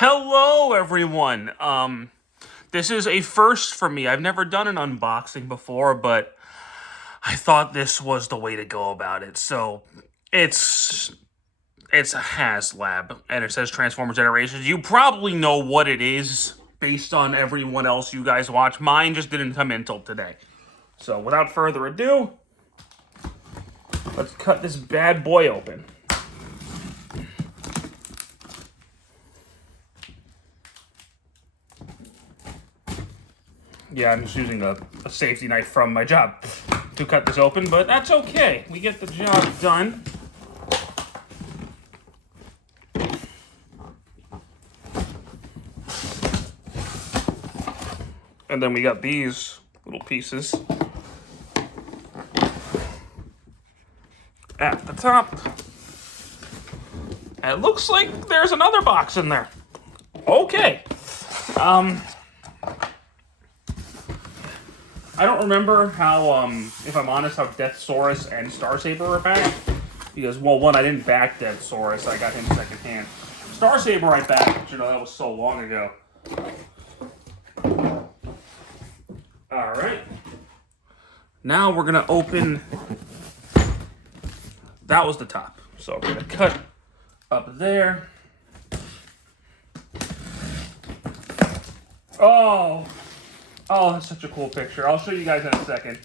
Hello, everyone. This is a first for me. I've never done an unboxing before, but I thought this was the way to go about it. So, it's it's a Haslab, and it says Transformers Generations. You probably know what it is based on everyone else you guys watch. Mine just didn't come in till today. So, without further ado, let's cut this bad boy open. Yeah, I'm just using a safety knife from my job to cut this open, but that's okay. We get the job done. And then we got these little pieces at the top. And it looks like there's another box in there. Okay. I don't remember how, if I'm honest, how Deathsaurus and Starsaber are back. Because, well, one, I didn't back Deathsaurus. I got him secondhand. Starsaber I backed, but, that was so long ago. Alright. Now we're going to open... That was the top. So we're going to cut up there. Oh, that's such a cool picture. I'll show you guys in a second.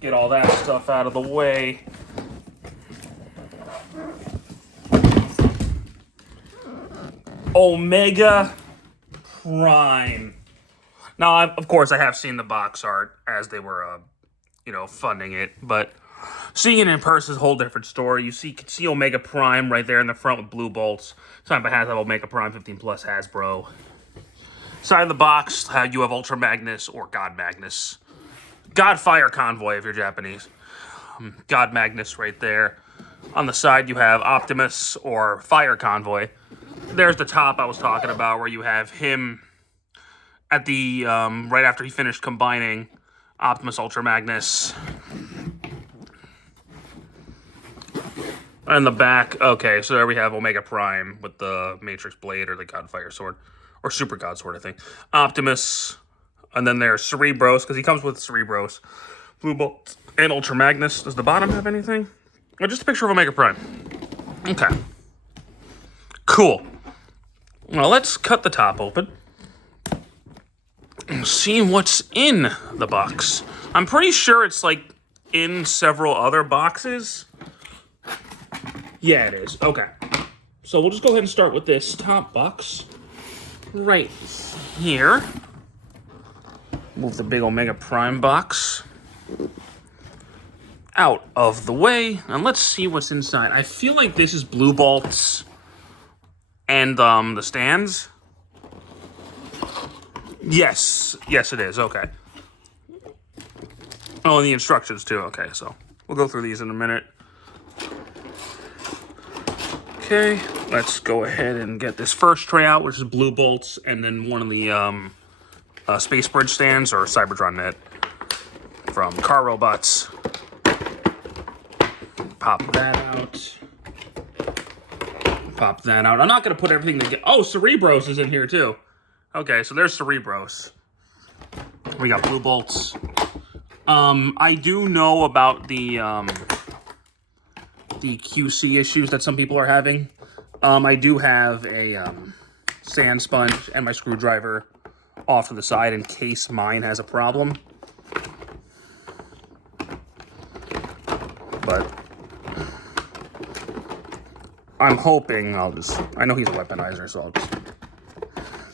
Get all that stuff out of the way. Omega Prime. Now, of course, I have seen the box art as they were, funding it, but seeing it in person is a whole different story. You can see Omega Prime right there in the front with blue bolts. Signed by Haslab, Omega Prime 15 Plus Hasbro. Side of the box, you have Ultra Magnus or God Magnus. God Fire Convoy if you're Japanese. God Magnus right there. On the side, you have Optimus or Fire Convoy. There's the top I was talking about where you have him at the, right after he finished combining Optimus Ultra Magnus. And the back, okay, so there we have Omega Prime with the Matrix Blade or the Godfire Sword. Or Super God Sword, I think. Optimus, and then there's Cerebros, because he comes with Cerebros. Blue Bolt, and Ultra Magnus. Does the bottom have anything? Or just a picture of Omega Prime. Okay. Cool. Well, let's cut the top open. And see what's in the box. I'm pretty sure it's, in several other boxes. Yeah, it is. Okay. So we'll just go ahead and start with this top box. Right here. Move the big Omega Prime box out of the way. And let's see what's inside. I feel like this is blue bolts and the stands. Yes. Yes, it is. Okay. Oh, and the instructions too. Okay, so we'll go through these in a minute. Okay, let's go ahead and get this first tray out, which is blue bolts, and then one of the Space Bridge stands, or Cybertron Net, from Car Robots. Pop that out. Pop that out. I'm not going to put everything together. Oh, Cerebros is in here, too. Okay, so there's Cerebros. We got blue bolts. I do know about the QC issues that some people are having. I do have a sand sponge and my screwdriver off to the side in case mine has a problem. But I'm hoping I know he's a weaponizer, so I'll just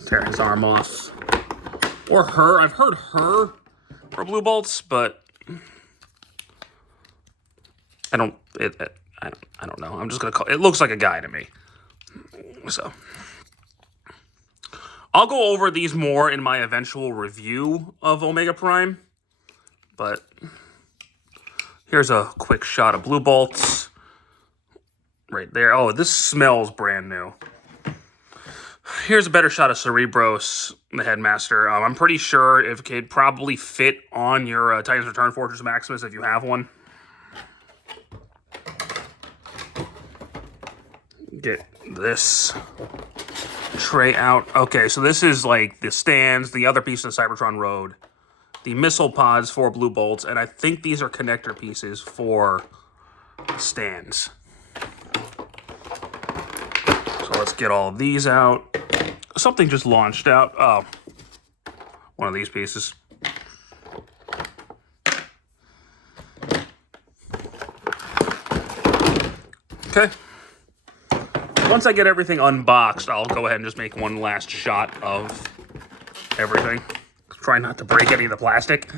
tear his arm off. Or her. I've heard her for blue bolts, but I don't know. I'm just gonna call it. Looks like a guy to me. So I'll go over these more in my eventual review of Omega Prime. But here's a quick shot of blue bolts right there. Oh, this smells brand new. Here's a better shot of Cerebros, the Headmaster. I'm pretty sure it could probably fit on your Titan's Return Fortress Maximus if you have one. Get this tray out. Okay, so this is like the stands, the other piece of the Cybertron Road, the missile pods for blue bolts, and I think these are connector pieces for stands. So let's get all of these out. Something just launched out. Oh, one of these pieces. Okay. Once I get everything unboxed, I'll go ahead and just make one last shot of everything. Try not to break any of the plastic.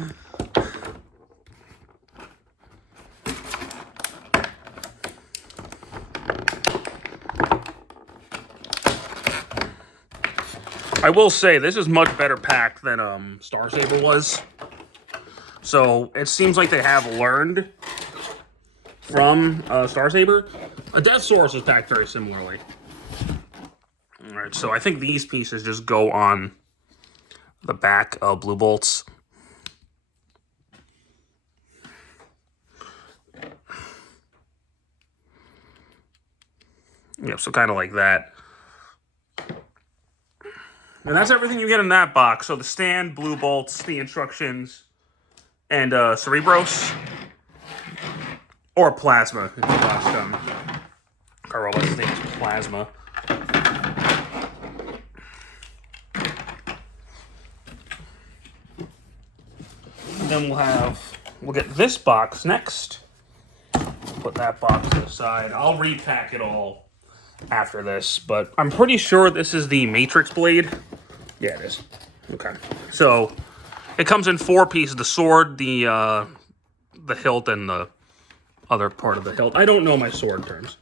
I will say, this is much better packed than Star Saber was. So, it seems like they have learned from Star Saber. A Death Source is packed very similarly. Alright, so I think these pieces just go on the back of blue bolts. Yep, so kind of like that. And that's everything you get in that box. So the stand, blue bolts, the instructions, and Cerebros. Or Plasma. If you watched Carl, what's his name? Plasma. And then we'll get this box next. Put that box to the side. I'll repack it all after this, but I'm pretty sure this is the Matrix blade. Yeah, it is. Okay. So, it comes in 4 pieces. The sword, the hilt, and the other part of the hilt. I don't know my sword terms.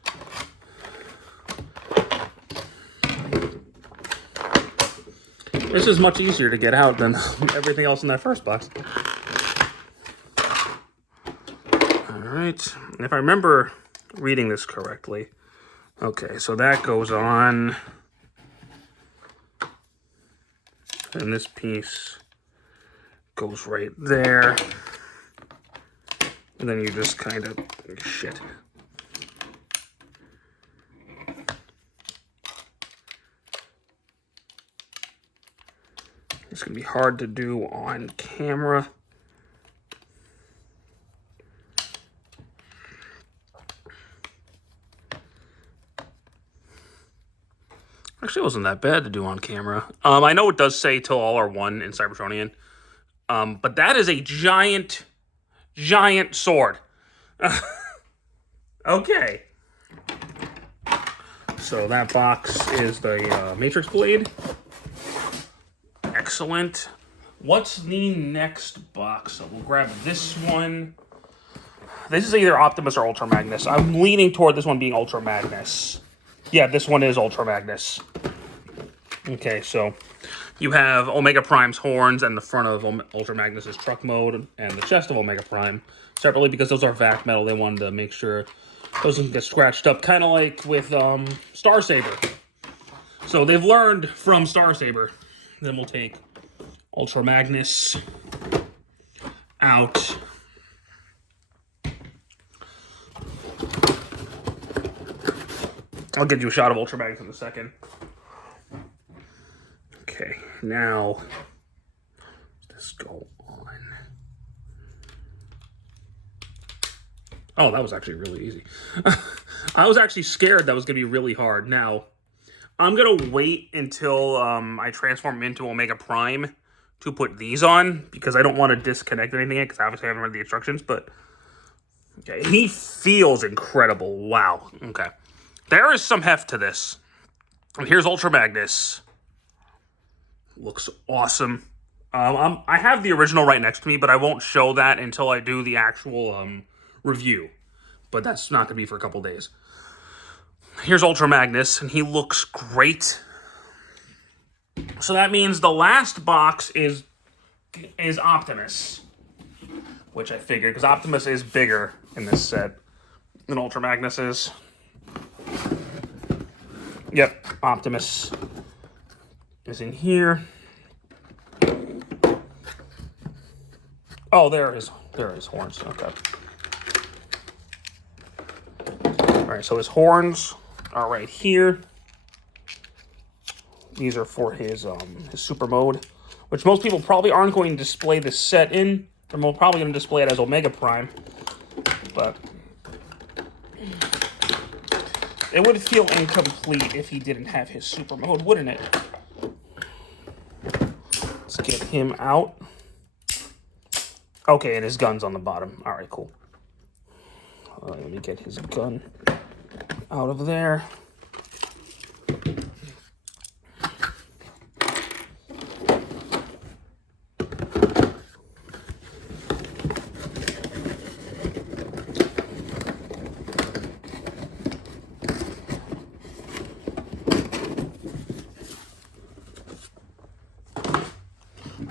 This is much easier to get out than everything else in that first box. Alright. If I remember reading this correctly. Okay, so that goes on. And this piece goes right there. And then you just kind of... Shit. It's going to be hard to do on camera. Actually, it wasn't that bad to do on camera. I know it does say till all are one in Cybertronian. But that is a giant sword. Okay. So that box is the Matrix blade. Excellent. What's the next box? So we'll grab this one. This is either Optimus or Ultra Magnus. I'm leaning toward this one being Ultra Magnus. Yeah, this one is Ultra Magnus. Okay, so you have Omega Prime's horns and the front of Ultra Magnus's truck mode and the chest of Omega Prime separately because those are vac metal. They wanted to make sure those don't get scratched up, kind of like with Star Saber. So they've learned from Star Saber. Then we'll take Ultra Magnus out. I'll get you a shot of Ultra Magnus in a second. Okay, now, let's just go on. Oh, that was actually really easy. I was actually scared that was going to be really hard. Now, I'm going to wait until I transform into Omega Prime to put these on, because I don't want to disconnect anything, because obviously I haven't read the instructions, but okay, he feels incredible. Wow, okay. There is some heft to this. And here's Ultra Magnus. Looks awesome. I have the original right next to me, but I won't show that until I do the actual review. But that's not going to be for a couple days. Here's Ultra Magnus, and he looks great. So that means the last box is Optimus. Which I figured, because Optimus is bigger in this set than Ultra Magnus is. Yep, Optimus. is in here. Oh, there is horns. Okay. All right, so his horns are right here. These are for his super mode, which most people probably aren't going to display this set in. They're probably going to display it as Omega Prime, but it would feel incomplete if he didn't have his super mode, wouldn't it? Let's get him out. Okay, and his gun's on the bottom. All right, cool. Let me get his gun out of there.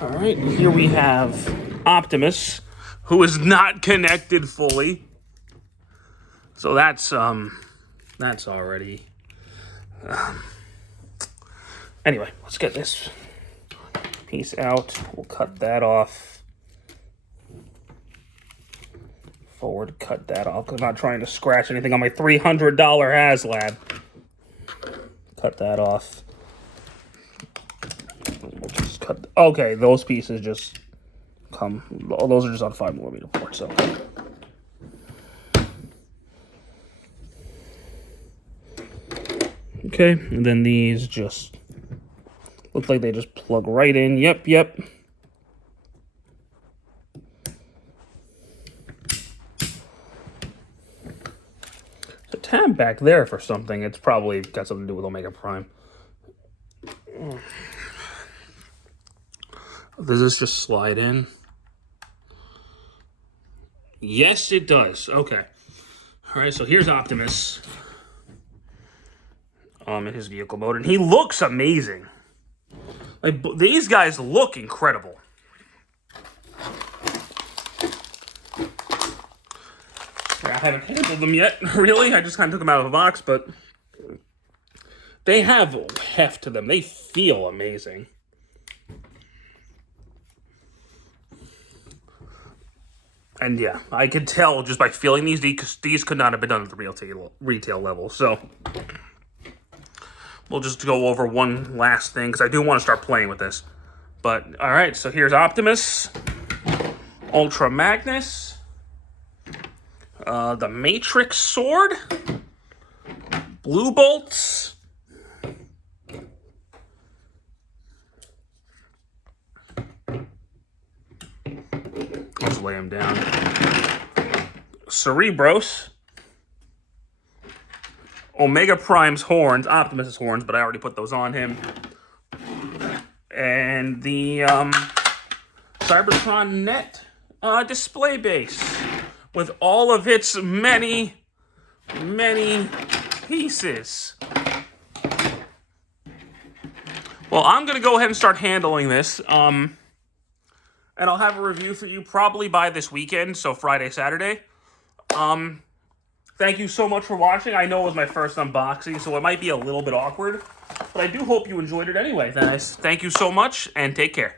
All right, here we have Optimus, who is not connected fully. So that's already. Anyway, let's get this piece out. We'll cut that off. Forward, cut that off. I'm not trying to scratch anything on my $300 Haslab. Cut that off. We'll just cut. Okay, those pieces just come. Oh, those are just on 5mm ports. So. Okay, and then these just look like they just plug right in. Yep. There's a tab back there for something. It's probably got something to do with Omega Prime. Does this just slide in? Yes, it does. Okay. All right, so here's Optimus. In his vehicle mode, and he looks amazing. Like, these guys look incredible. I haven't handled them yet, really. I just kind of took them out of the box, but they have heft to them. They feel amazing. And yeah, I could tell just by feeling these could not have been done at the retail level. So we'll just go over one last thing, because I do want to start playing with this. But, alright, so here's Optimus. Ultra Magnus. The Matrix Sword. Blue Bolts. Let's lay him down. Cerebros. Omega Prime's horns, Optimus's horns, but I already put those on him. And the Cybertron Net display base with all of its many pieces. Well, I'm going to go ahead and start handling this. And I'll have a review for you probably by this weekend, so Friday, Saturday. Thank you so much for watching. I know it was my first unboxing, so it might be a little bit awkward, but I do hope you enjoyed it anyway. Thank you so much, and take care.